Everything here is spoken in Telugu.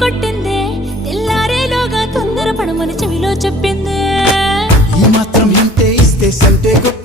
కొట్టిందే తెల్లారేలోగా తొందర పడమని చెవిలో చెప్పిందే ఈ మాత్రం ఇంతే ఇస్తే సంటే కొట్ట